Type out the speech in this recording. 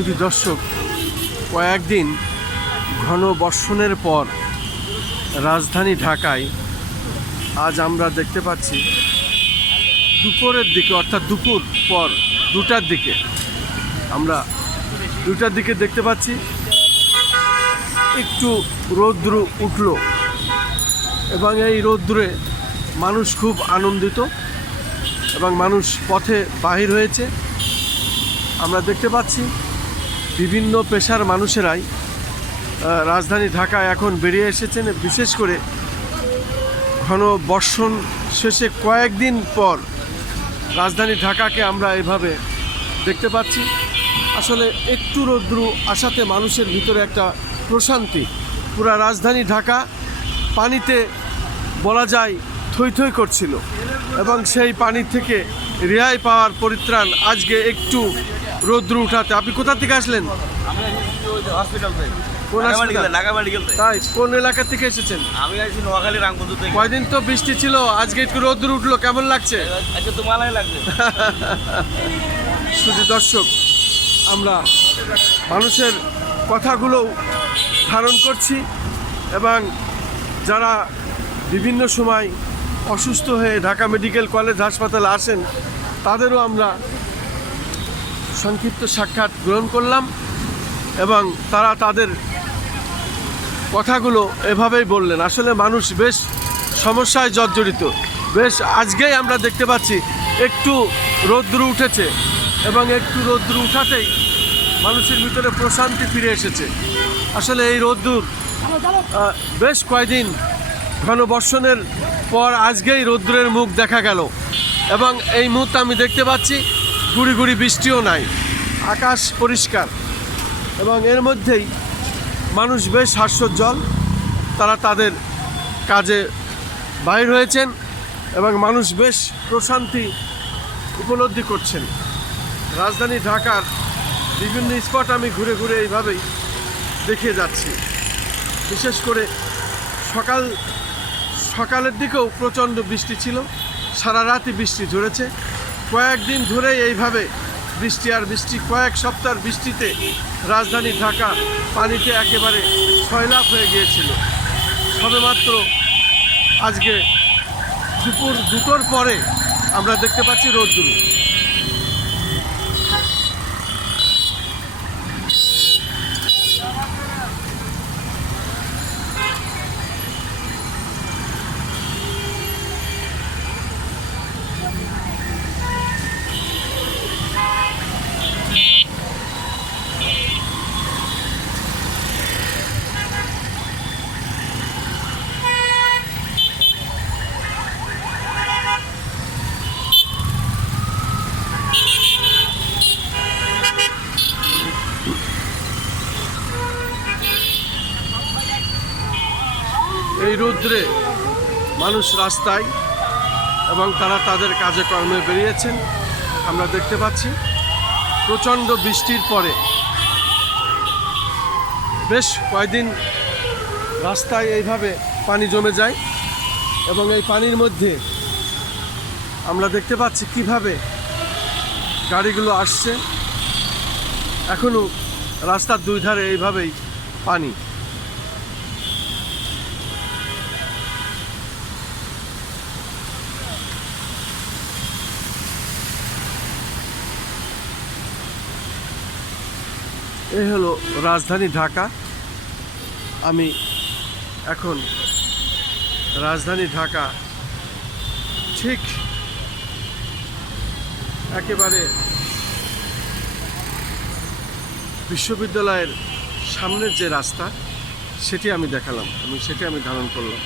শুধু দর্শক, কয়েকদিন ঘন বর্ষণের পর রাজধানী ঢাকায় আজ আমরা দেখতে পাচ্ছি দুপুরের দিকে, অর্থাৎ দুপুর পর 2টার দিকে, আমরা 2টার দিকে দেখতে পাচ্ছি একটু রৌদ্র উঠল এবং এই রৌদ্রে মানুষ খুব আনন্দিত এবং মানুষ পথে বাহির হয়েছে। আমরা দেখতে পাচ্ছি বিভিন্ন পেশার মানুষেরাই রাজধানী ঢাকায় এখন বেরিয়ে এসেছেন। বিশেষ করে ঘন বর্ষণ শেষে কয়েকদিন পর রাজধানী ঢাকাকে আমরা এভাবে দেখতে পাচ্ছি। আসলে একটু রৌদ্র আসাতে মানুষের ভিতরে একটা প্রশান্তি। পুরা রাজধানী ঢাকা পানিতে বলা যায় থই থই করছিল এবং সেই পানি থেকে রেহাই পাওয়ার পরিত্রাণ আজকে একটু রৌদ্র উঠাতে। আপনি কোথা থেকে আসলেন? তাই কোন এলাকা থেকে এসেছেন? আমি আসছি নোয়াখালী রামগঞ্জ থেকে। কয়দিন তো বৃষ্টি ছিল, আজকে একটু রৌদ্র উঠলো, কেমন লাগছে? আচ্ছা, তো ভালোই লাগছে। শুধু দর্শক, আমরা মানুষের কথাগুলো ধারণ করছি এবং যারা বিভিন্ন সময় অসুস্থ হয়ে ঢাকা মেডিকেল কলেজ হাসপাতালে আসেন তাদেরও আমরা সংক্ষিপ্ত সাক্ষাৎ গ্রহণ করলাম এবং তারা তাদের কথাগুলো এভাবেই বললেন। আসলে মানুষ বেশ সমস্যায় জর্জরিত। বেশ আজকেই আমরা দেখতে পাচ্ছি একটু রৌদ্র উঠেছে এবং একটু রৌদ্র উঠাতেই মানুষের ভিতরে প্রশান্তি ফিরে এসেছে। আসলে এই রৌদ্র বেশ কয়েকদিন ঘন বর্ষণের পর আজকেই রৌদ্রের মুখ দেখা গেল এবং এই মুহূর্তে আমি দেখতে পাচ্ছি গুড়ি গুড়ি বৃষ্টিও নাই, আকাশ পরিষ্কার এবং এর মধ্যেই মানুষ বেশ হাস্যোজ্জ্বল। তারা তাদের কাজে বাইর হয়েছেন এবং মানুষ বেশ প্রশান্তি উপলব্ধি করছেন। রাজধানী ঢাকার বিভিন্ন স্পট আমি ঘুরে ঘুরে এইভাবেই দেখিয়ে যাচ্ছি। বিশেষ করে সকালের দিকেও প্রচণ্ড বৃষ্টি ছিল, সারা রাতই বৃষ্টি ঝরেছে। কয়েকদিন ধরেই এইভাবে বৃষ্টি আর বৃষ্টি, কয়েক সপ্তাহের বৃষ্টিতে রাজধানী ঢাকা পানিতে একেবারে সয়লাভ হয়ে গিয়েছিল। সবেমাত্র আজকে দুপুর 2টোর পরে আমরা দেখতে পাচ্ছি রৌদ্র। এই রৌদ্রে মানুষ রাস্তায় এবং তারা তাদের কাজে কর্মে বেরিয়েছেন। আমরা দেখতে পাচ্ছি প্রচণ্ড বৃষ্টির পরে বেশ কয়েকদিন রাস্তায় এইভাবে পানি জমে যায় এবং এই পানির মধ্যে আমরা দেখতে পাচ্ছি কিভাবে গাড়িগুলো আসছে। এখনও রাস্তার 2 ধারে এইভাবেই পানি। এই হলো রাজধানী ঢাকা। আমি এখন রাজধানী ঢাকা ঠিক একেবারে বিশ্ববিদ্যালয়ের সামনের যে রাস্তা সেটি আমি দেখালাম, সেটি আমি ধারণ করলাম।